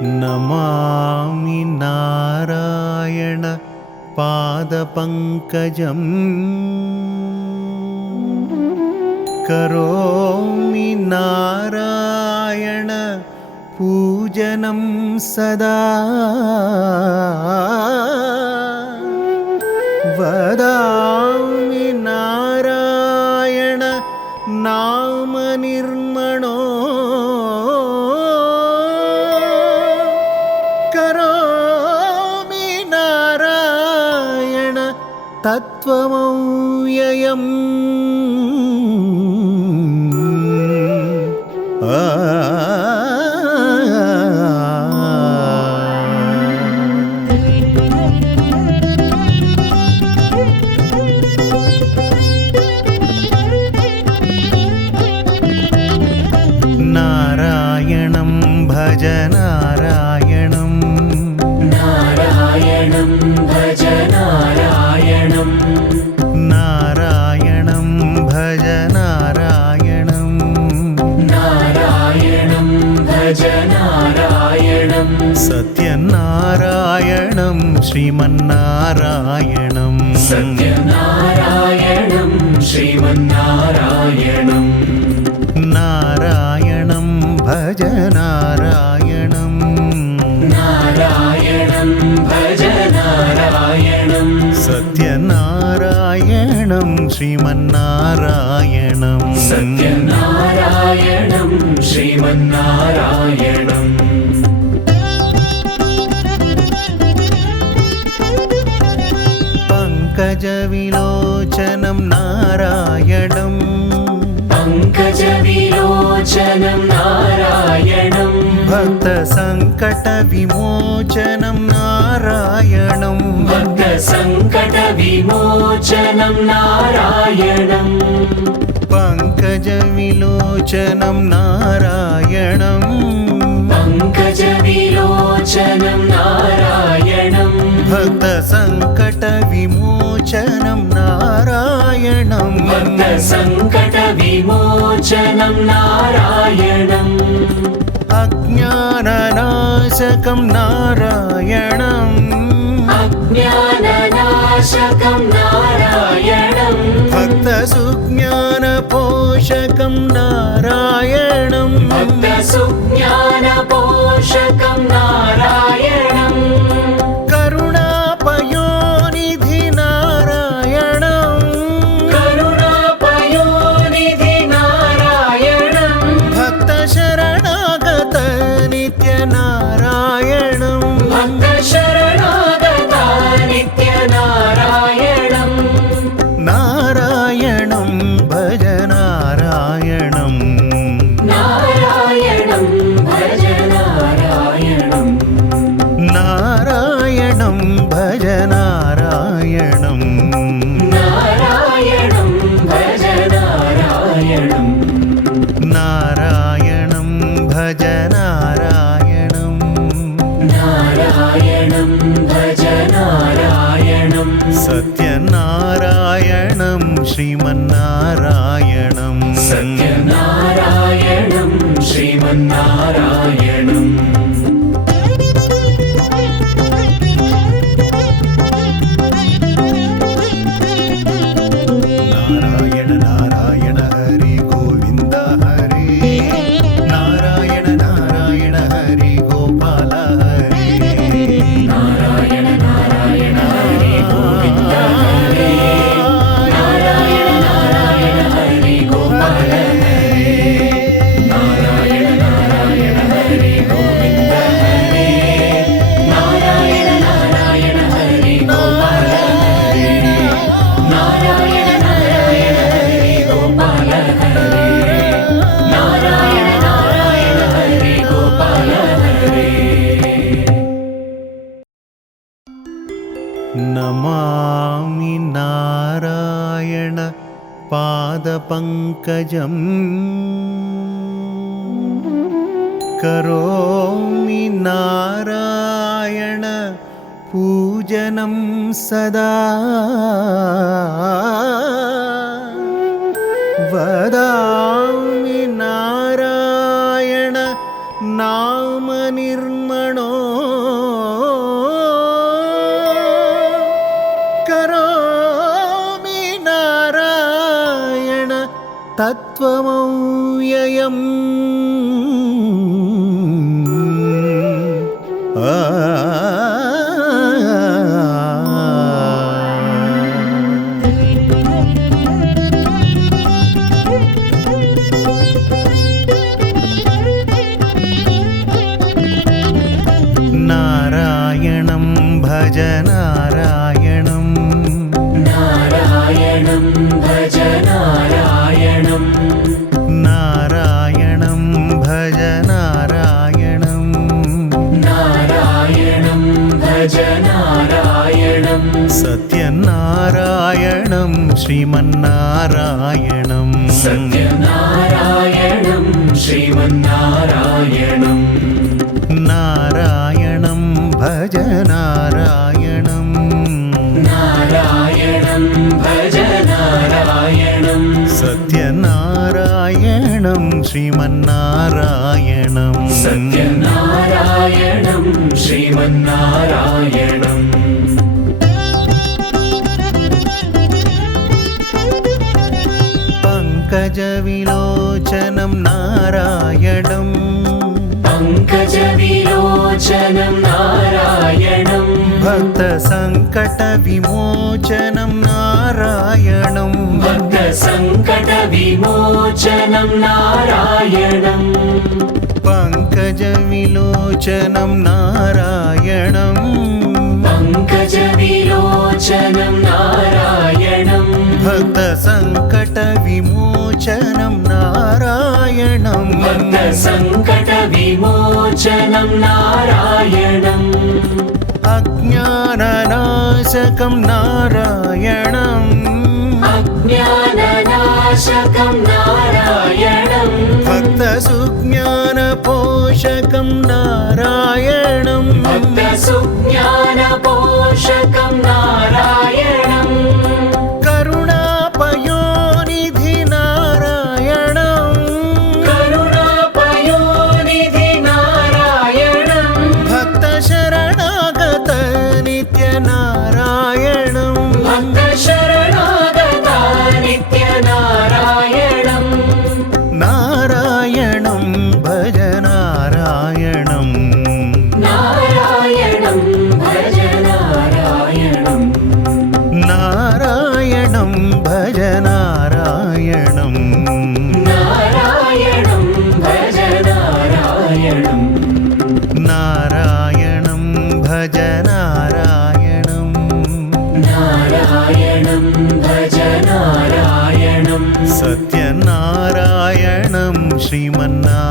नमामि नारायण पादपङ्कजं करोमि नारायण पूजनं सदा वदामि नारायण नाम निर्मणो करोमि नारायण तत्त्वमव्ययम् नारायणं भज नारायणं नारायणं भज नारायणं नारायणं भज नारायणं नारायणं भज नारायणं सत्यनारायणं श्रीमन्नारायणं सत्यनारायणं श्रीमन्नारायणं नारायणं भज नारायणं नारायणं भज नारायणं सत्यनारायणं श्रीमन्नारायणं सत्यनारायणं श्रीमन्नारायणं पङ्कजविलोचनं नारायणं पङ्कजविलोचनं नारायणं भक्तसङ्कटविमोचनं नारायणं भक्तसङ्कटविमोचनं नारायणं पङ्कजविलोचनं नारायणं पङ्कजविलोचनं नारायणं भक्तसङ्कटविमोचनं नारायणं भक्तसङ्कटविमोचनं नारायणम् अज्ञाननाशकं नारायणं अज्ञाननाशकं नारायणं भक्तसुज्ञानपोषकं नारायणं भक्तसुज्ञानपोषकं नारायणं करुणापयोनिधि नारायणं करुणापयोनिधि नारायणं भक्तशरणागत नित्यनारायणं भक्तशरणागता नित्यनारायणं नारायणं भज नारायणं नारायणं भज नारायणं नारायणं भज नारायणं नारायणं भज नारायणं नारायणं भज नारायणं नारायणं भज नारायणं सत्यनारायणं श्रीमन्नारायणं सत्यनारायणं श्रीमन्नारायणं नारायण नारायण हरि गोविन्द हरि नारायण नारायण हरि गोपाल हरि नारायण नारायण हरि गोविन्द हरे नारायण नारायण हरि गोपाल हरे नारायण नारायण हरि गोविन्द हरे नारायण नारायण हरि गोपाल हरे नारायण नारायण हरि गोपाल हरे नारायण नारायण हरि गोपाल हरे नमामि नारायण पादपङ्कजं करोमि नारायण पूजनं सदा वदामि नारायण नामनिर्मणो करोमि नारायण तत्त्वमव्ययम् नारायणं भज नारायणं नारायणं भज नारायणं नारायणं भज नारायणं नारायणं भज नारायणं सत्यनारायणं श्रीमन्नारायणं सत्यनारायणं श्रीमन्नारायणं नारायणं भज नारायणं नारायणं भज नारायणं सत्यनारायणं श्रीमन्नारायणं सत्यनारायणं श्रीमन्नारायणं पङ्कजविलोचनं नारायणं पङ्कजविलोचनं नारायणं भक्तसङ्कटविमोचनं नारायणं भक्तसङ्कटविमोचनं नारायणं पङ्कजविलोचनं नारायणं पङ्कजविलोचनं नारायणं भक्तसङ्कटविमोचनं नारायणं भक्तसङ्कटविमोचनं नारायणम् अज्ञाननाशकं नारायणम् अज्ञाननाशकं नारायणं भक्तसुज्ञानपोषकं नारायणं भक्तसुज्ञानपोषकं नारायणं करुणापयोनिधि नारायणं करुणापयोनिधि नारायणं भक्तशरणागत नित्यनारायणं भक्तशरणागता नित्यनारायणं नारायणं भज नारायणं नारायणं भज नारायणं नारायणं भज नारायणं नारायणं भज नारायणं नारायणं भज नारायणं नारायणं भज नारायणं सत्यनारायणं श्रीमन्नारायणं